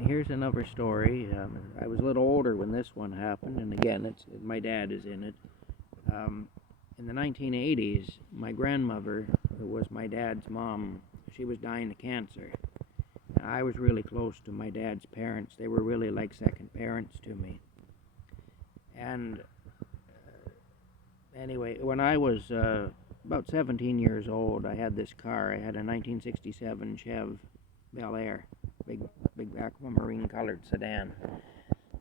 Here's another story. I was a little older when this one happened, and again, my dad is in it. Um, in the 1980s, my grandmother, who was my dad's mom, she was dying of cancer. And I was really close to my dad's parents. They were really like second parents to me. And anyway, when I was about 17 years old, I had this car. I had a 1967 Chev Bel Air, big aquamarine colored sedan.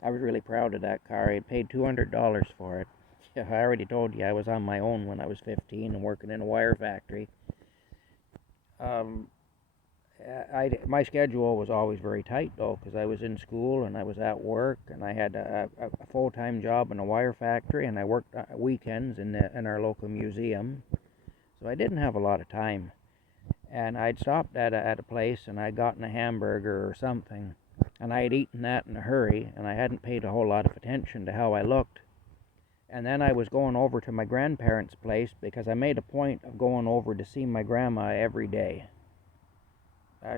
I was really proud of that car. I had paid $200 for it. Yeah, I already told you I was on my own when I was 15 and working in a wire factory. Um, my schedule was always very tight though, because I was in school and I was at work and I had a full-time job in a wire factory, and I worked weekends in our local museum. So I didn't have a lot of time. And I'd stopped at a place and I'd gotten a hamburger or something, and I had eaten that in a hurry, and I hadn't paid a whole lot of attention to how I looked. And then I was going over to my grandparents' place because I made a point of going over to see my grandma every day.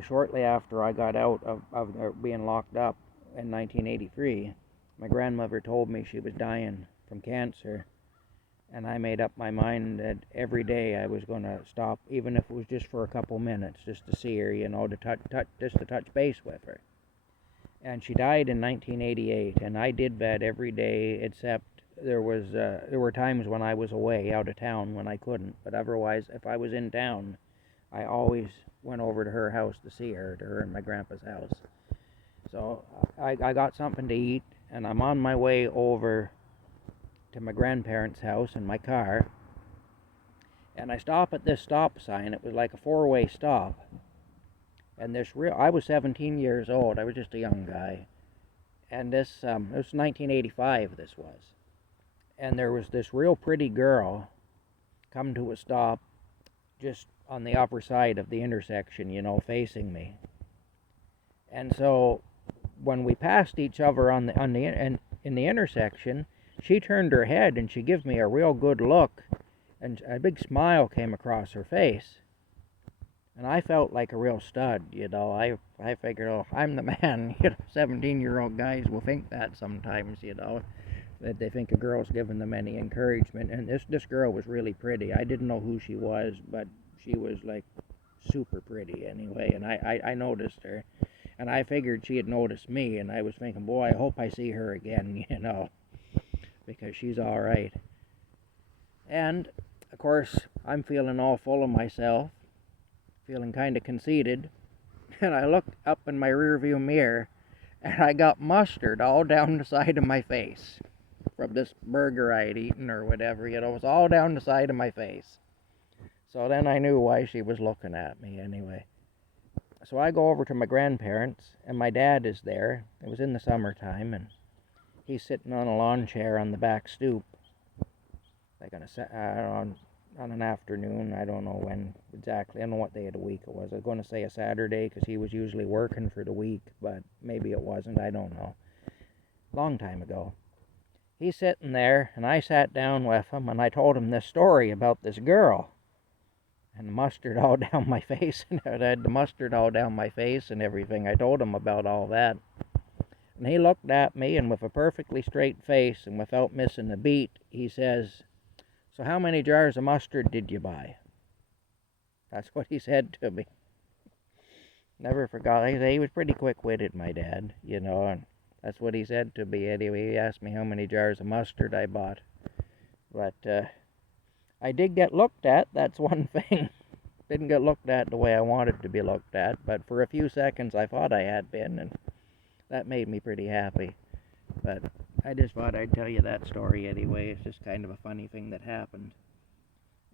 Shortly after I got out of being locked up in 1983, my grandmother told me she was dying from cancer, and I made up my mind that every day I was going to stop, even if it was just for a couple minutes, just to see her, just to touch base with her. And she died in 1988, and I did that every day, except there were times when I was away out of town when I couldn't. But otherwise, if I was in town, I always went over to her house to see her, to her and my grandpa's house. So I got something to eat, and I'm on my way over to my grandparents' house in my car, and I stop at this stop sign. It was like a four-way stop, and I was 17 years old. I was just a young guy, and it was 1985. This was, and there was this real pretty girl come to a stop just on the upper side of the intersection, facing me. And so when we passed each other in the intersection, she turned her head and she gave me a real good look, and a big smile came across her face. And I felt like a real stud. I figured, oh, I'm the man. 17-year-old guys will think that sometimes, that they think a girl's giving them any encouragement. And this girl was really pretty. I didn't know who she was, but she was like super pretty anyway, and I noticed her. And I figured she had noticed me, and I was thinking, boy, I hope I see her again, because she's all right. And, of course, I'm feeling all full of myself, feeling kind of conceited, and I looked up in my rearview mirror, and I got mustard all down the side of my face from this burger I had eaten or whatever, it was all down the side of my face. So then I knew why she was looking at me anyway. So I go over to my grandparents, and my dad is there. It was in the summertime, and he's sitting on a lawn chair on the back stoop, like on an afternoon. I don't know when exactly. I don't know what day of the week it was. I was going to say a Saturday because he was usually working for the week, but maybe it wasn't. I don't know. Long time ago. He's sitting there, and I sat down with him, and I told him this story about this girl. And mustard all down my face, and I had the mustard all down my face and everything. I told him about all that. And he looked at me, and with a perfectly straight face and without missing a beat, he says, "So how many jars of mustard did you buy?" That's what he said to me. Never forgot. He was pretty quick-witted, my dad, and that's what he said to me anyway. He asked me how many jars of mustard I bought. But I did get looked at, that's one thing. Didn't get looked at the way I wanted to be looked at, but for a few seconds I thought I had been, and that made me pretty happy. But I just thought I'd tell you that story anyway. It's just kind of a funny thing that happened.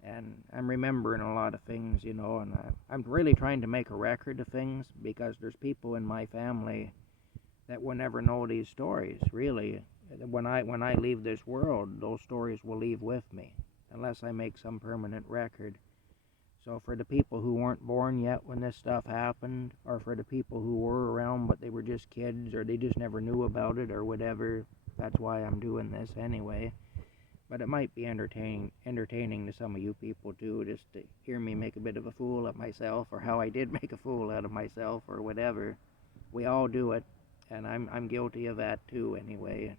And I'm remembering a lot of things, and I'm really trying to make a record of things, because there's people in my family that will never know these stories, really. When I leave this world, those stories will leave with me, unless I make some permanent record. So for the people who weren't born yet when this stuff happened, or for the people who were around but they were just kids, or they just never knew about it or whatever, that's why I'm doing this anyway. But it might be entertaining to some of you people too, just to hear me make a bit of a fool of myself, or how I did make a fool out of myself, or whatever. We all do it. and I'm guilty of that too anyway.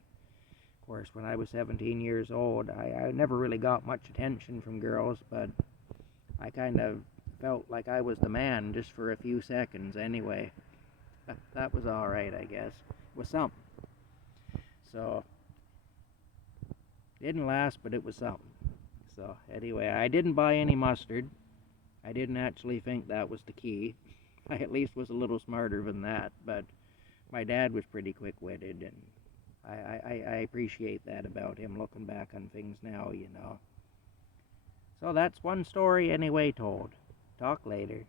Of course, when I was 17 years old, I never really got much attention from girls, but I kind of felt like I was the man just for a few seconds anyway. That was alright, I guess. It was something. So, didn't last, but it was something. So, anyway, I didn't buy any mustard. I didn't actually think that was the key. I at least was a little smarter than that, but my dad was pretty quick-witted, and I appreciate that about him, looking back on things now, you know. So that's one story anyway told. Talk later.